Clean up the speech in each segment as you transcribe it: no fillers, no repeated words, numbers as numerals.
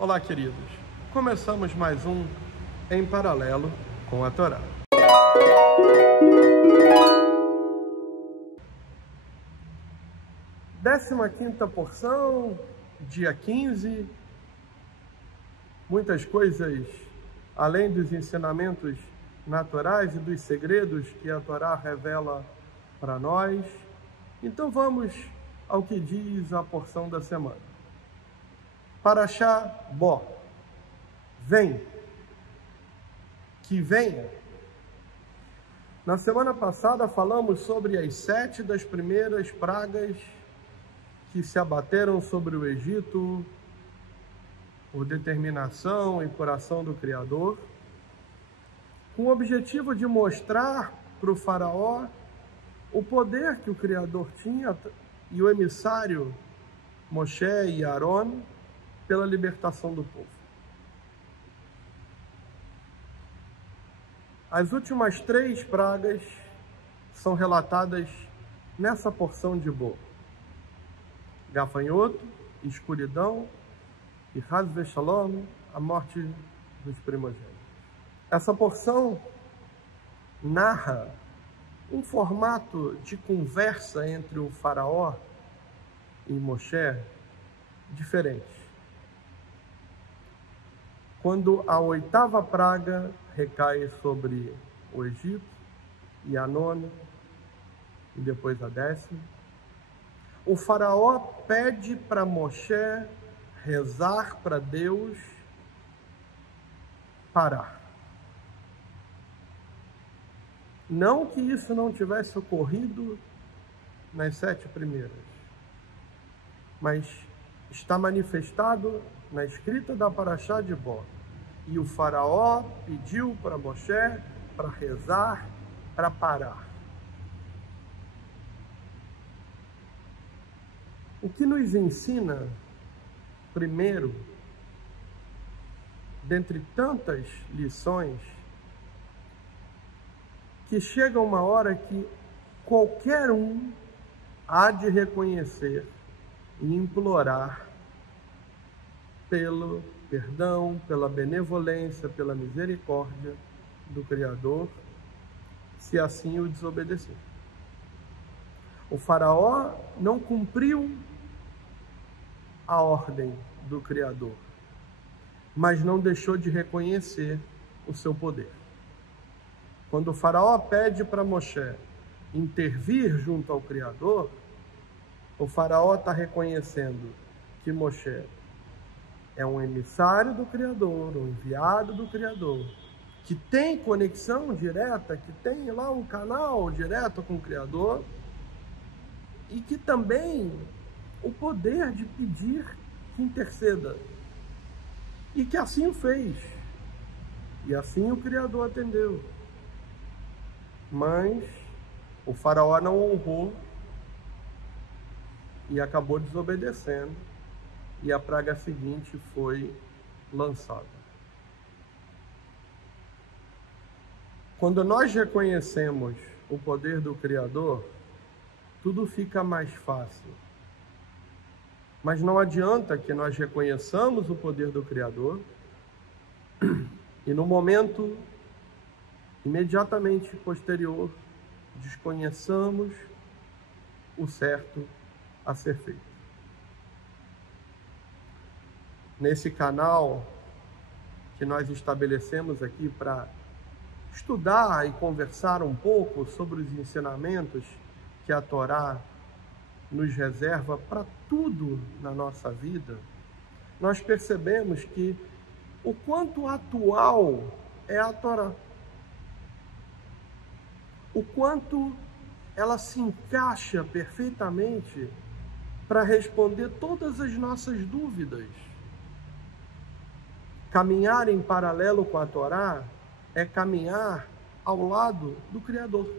Olá, queridos. Começamos mais um Em Paralelo com a Torá. Décima quinta porção, dia 15. Muitas coisas, além dos ensinamentos naturais e dos segredos que a Torá revela para nós. Então vamos ao que diz a porção da semana. Parashá Bo. Vem. Que venha. Na semana passada falamos sobre as 7 das primeiras pragas que se abateram sobre o Egito por determinação e por ação do Criador, com o objetivo de mostrar para o faraó o poder que o Criador tinha e o emissário Moshe e Aron pela libertação do povo. As últimas 3 pragas são relatadas nessa porção de Bo: gafanhoto, escuridão e Haz Veshalom, a morte dos primogênitos. Essa porção narra um formato de conversa entre o faraó e Moshe diferente. Quando a 8ª praga recai sobre o Egito, e a 9ª, e depois a 10ª, o faraó pede para Moshe rezar para Deus parar. Não que isso não tivesse ocorrido nas 7 primeiras, mas está manifestado na escrita da Parashá de Bo. E o faraó pediu para Moshe para rezar, para parar. O que nos ensina, primeiro, dentre tantas lições, que chega uma hora que qualquer um há de reconhecer e implorar pelo perdão, pela benevolência, pela misericórdia do Criador, se assim o desobedecer. O faraó não cumpriu a ordem do Criador, mas não deixou de reconhecer o seu poder. Quando o faraó pede para Moshe intervir junto ao Criador, o faraó está reconhecendo que Moshe é um emissário do Criador, um enviado do Criador, que tem conexão direta, que tem lá um canal direto com o Criador, e que também o poder de pedir que interceda. E que assim o fez. E assim o Criador atendeu. Mas o faraó não honrou e acabou desobedecendo, e a praga seguinte foi lançada. Quando nós reconhecemos o poder do Criador, tudo fica mais fácil. Mas não adianta que nós reconheçamos o poder do Criador e no momento imediatamente posterior desconheçamos o certo a ser feito. Nesse canal que nós estabelecemos aqui para estudar e conversar um pouco sobre os ensinamentos que a Torá nos reserva para tudo na nossa vida, nós percebemos que o quanto atual é a Torá, o quanto ela se encaixa perfeitamente para responder todas as nossas dúvidas. Caminhar em paralelo com a Torá é caminhar ao lado do Criador.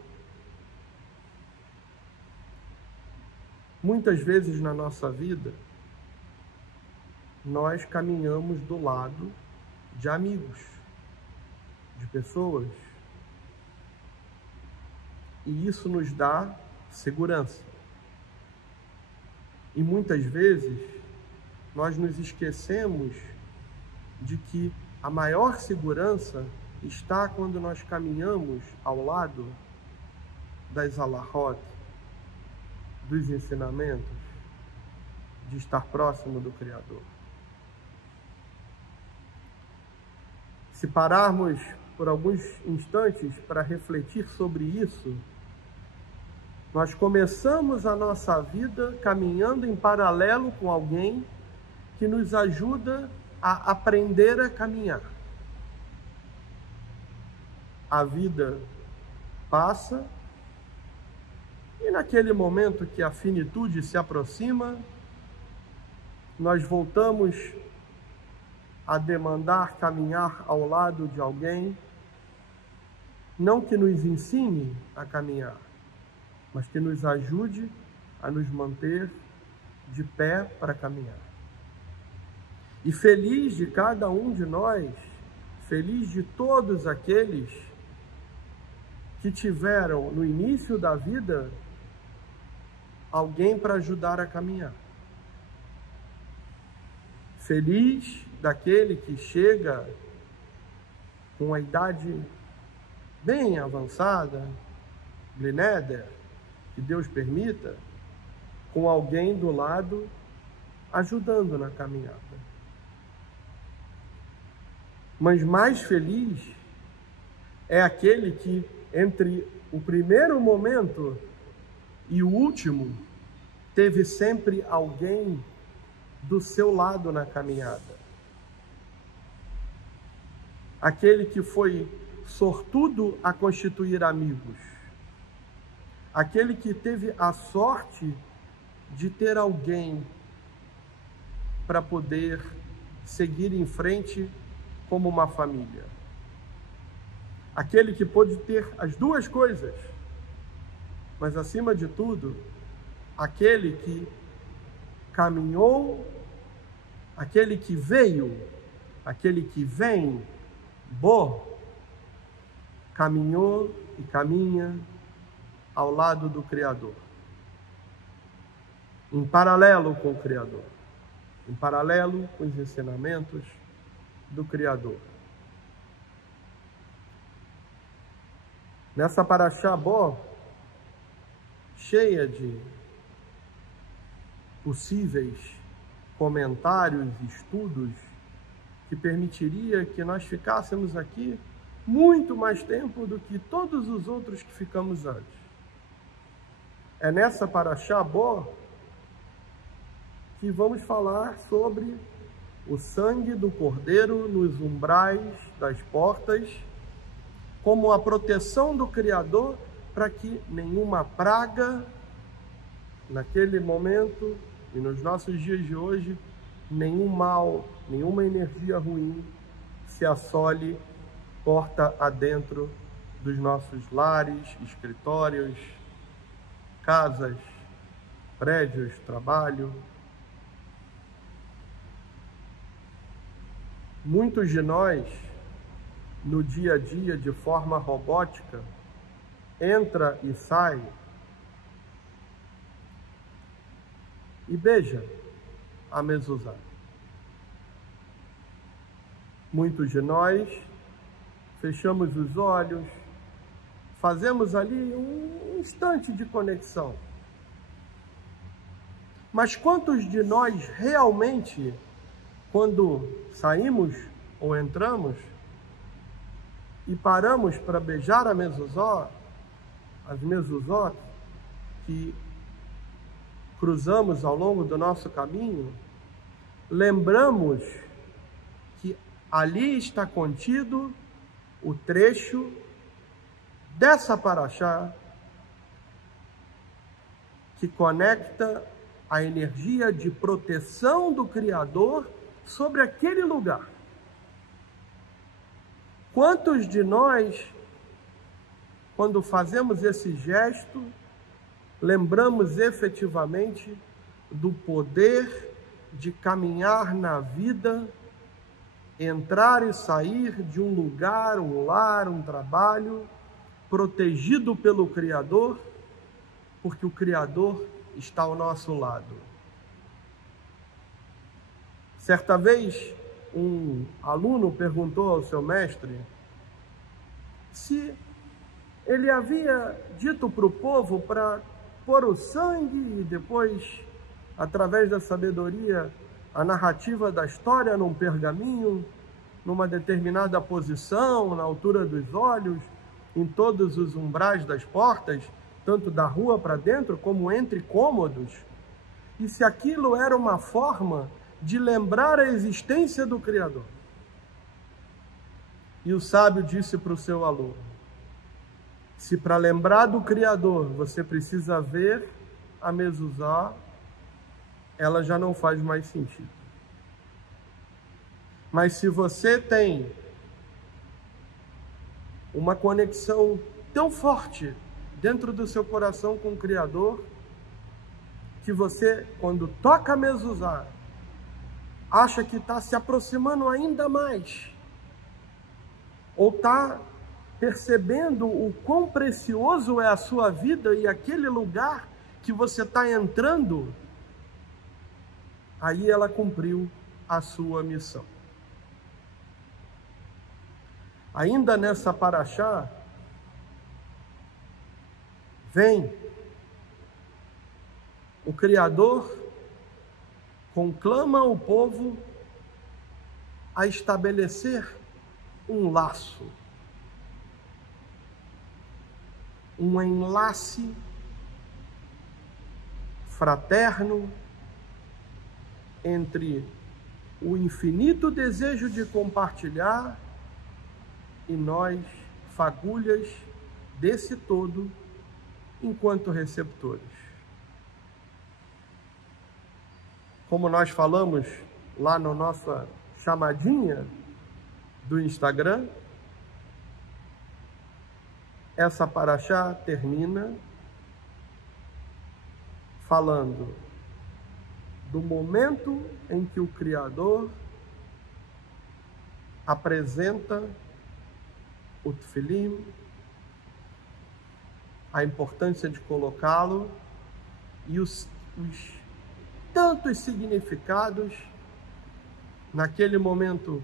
Muitas vezes na nossa vida, nós caminhamos do lado de amigos, de pessoas, e isso nos dá segurança. E muitas vezes nós nos esquecemos de que a maior segurança está quando nós caminhamos ao lado das halahot, dos ensinamentos, de estar próximo do Criador. Se pararmos por alguns instantes para refletir sobre isso, nós começamos a nossa vida caminhando em paralelo com alguém que nos ajuda a aprender a caminhar. A vida passa e naquele momento que a finitude se aproxima, nós voltamos a demandar caminhar ao lado de alguém, não que nos ensine a caminhar, mas que nos ajude a nos manter de pé para caminhar. E feliz de cada um de nós, feliz de todos aqueles que tiveram no início da vida alguém para ajudar a caminhar. Feliz daquele que chega com a idade bem avançada, Blineder, que Deus permita, com alguém do lado ajudando na caminhada. Mas mais feliz é aquele que, entre o primeiro momento e o último, teve sempre alguém do seu lado na caminhada. Aquele que foi sortudo a constituir amigos. Aquele que teve a sorte de ter alguém para poder seguir em frente como uma família. Aquele que pôde ter as duas coisas, mas acima de tudo, aquele que caminhou, aquele que veio, aquele que vem, caminhou e caminha ao lado do Criador, em paralelo com o Criador, em paralelo com os ensinamentos do Criador. Nessa Parashá Bo, cheia de possíveis comentários e estudos que permitiria que nós ficássemos aqui muito mais tempo do que todos os outros que ficamos antes. É nessa Parashá Bo que vamos falar sobre o sangue do Cordeiro nos umbrais das portas, como a proteção do Criador para que nenhuma praga, naquele momento e nos nossos dias de hoje, nenhum mal, nenhuma energia ruim se assole porta adentro dos nossos lares, escritórios, casas, prédios, trabalho. Muitos de nós, no dia a dia, de forma robótica, entra e sai e beija a mezuzá. Muitos de nós fechamos os olhos, fazemos ali um instante de conexão. Mas quantos de nós realmente, quando saímos ou entramos e paramos para beijar a mezuzá, as mezuzot que cruzamos ao longo do nosso caminho, lembramos que ali está contido o trecho dessa Parashá que conecta a energia de proteção do Criador sobre aquele lugar. Quantos de nós, quando fazemos esse gesto, lembramos efetivamente do poder de caminhar na vida, entrar e sair de um lugar, um lar, um trabalho, protegido pelo Criador, porque o Criador está ao nosso lado. Certa vez, um aluno perguntou ao seu mestre se ele havia dito para o povo para pôr o sangue e depois, através da sabedoria, a narrativa da história num pergaminho, numa determinada posição, na altura dos olhos, em todos os umbrais das portas, tanto da rua para dentro como entre cômodos, e se aquilo era uma forma de lembrar a existência do Criador. E o sábio disse para o seu aluno: se para lembrar do Criador você precisa ver a mezuzá, ela já não faz mais sentido. Mas se você tem uma conexão tão forte dentro do seu coração com o Criador, que você, quando toca a mezuzá, acha que está se aproximando ainda mais, ou está percebendo o quão precioso é a sua vida e aquele lugar que você está entrando, aí ela cumpriu a sua missão. Ainda nessa paraxá, vem o Criador, conclama o povo a estabelecer um laço, um enlace fraterno entre o infinito desejo de compartilhar e nós, fagulhas desse todo, enquanto receptores. Como nós falamos lá na nossa chamadinha do Instagram, essa paraxá termina falando do momento em que o Criador apresenta o tefilim, a importância de colocá-lo e os tantos significados naquele momento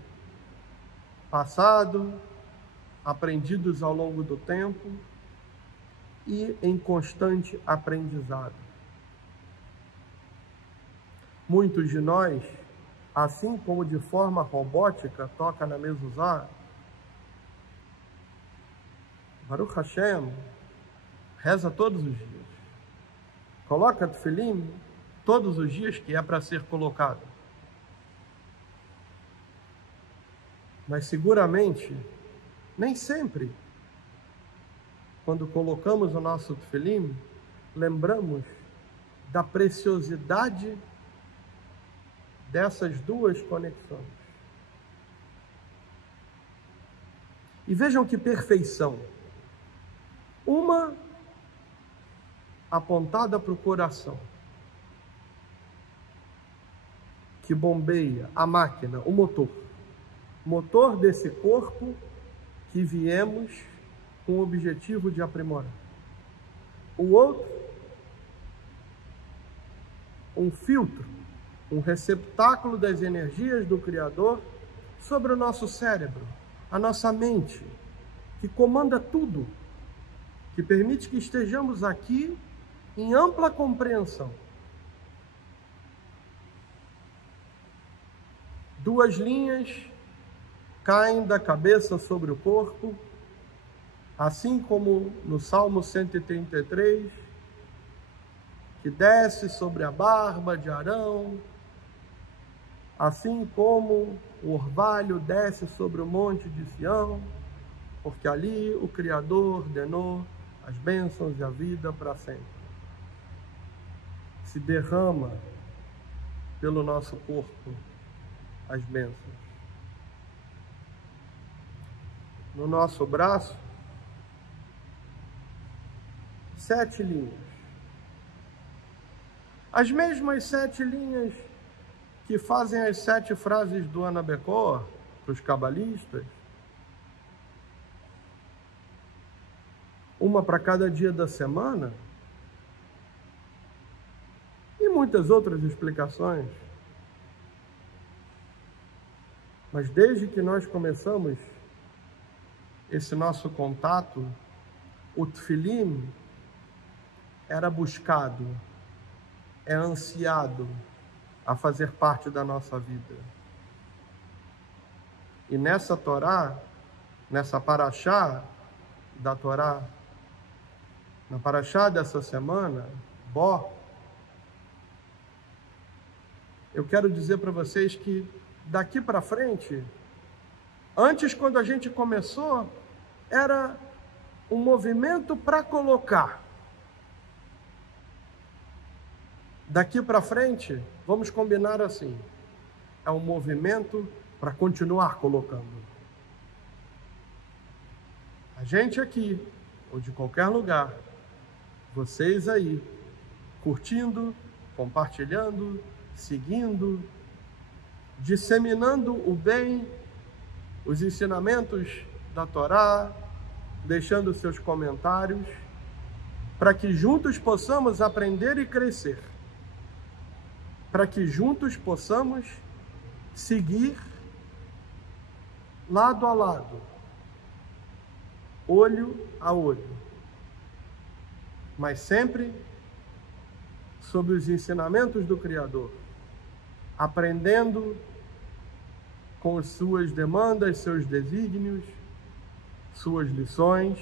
passado, aprendidos ao longo do tempo e em constante aprendizado. Muitos de nós, assim como de forma robótica, toca na mezuzá, Baruch Hashem, reza todos os dias. Coloca tefilim todos os dias que é para ser colocado. Mas seguramente, nem sempre, quando colocamos o nosso tefilim, lembramos da preciosidade dessas duas conexões. E vejam que perfeição. Uma apontada para o coração, que bombeia a máquina, o motor desse corpo que viemos com o objetivo de aprimorar. O outro, um filtro, um receptáculo das energias do Criador sobre o nosso cérebro, a nossa mente, que comanda tudo, que permite que estejamos aqui em ampla compreensão. Duas linhas caem da cabeça sobre o corpo, assim como no Salmo 133, que desce sobre a barba de Arão, assim como o orvalho desce sobre o monte de Sião, porque ali o Criador ordenou as bênçãos e a vida para sempre. Se derrama pelo nosso corpo as bênçãos. No nosso braço, 7 linhas. As mesmas 7 linhas que fazem as 7 frases do Ana Becor para os cabalistas, uma para cada dia da semana, e muitas outras explicações. Mas desde que nós começamos esse nosso contato, o tefilim era buscado, é ansiado a fazer parte da nossa vida. E nessa Torá, nessa paraxá da Torá, na paraxá dessa semana, Bo, eu quero dizer para vocês que daqui para frente, antes, quando a gente começou, era um movimento para colocar. Daqui para frente, vamos combinar assim, é um movimento para continuar colocando. A gente aqui, ou de qualquer lugar, vocês aí, curtindo, compartilhando, seguindo, disseminando o bem, os ensinamentos da Torá, deixando seus comentários, para que juntos possamos aprender e crescer, para que juntos possamos seguir lado a lado, olho a olho, mas sempre sob os ensinamentos do Criador, aprendendo com suas demandas, seus desígnios, suas lições,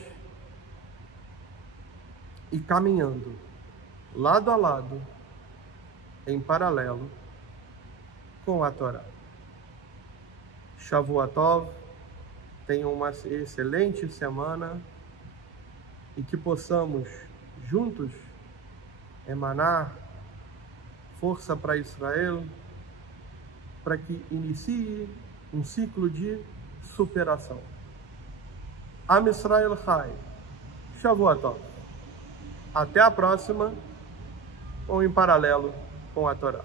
e caminhando lado a lado, em paralelo com a Torá. Shavua Tov, tenham uma excelente semana e que possamos juntos emanar força para Israel, para que inicie um ciclo de superação. Am Israel Chai. Shavua Tov. Até a próxima, ou em paralelo com a Torá.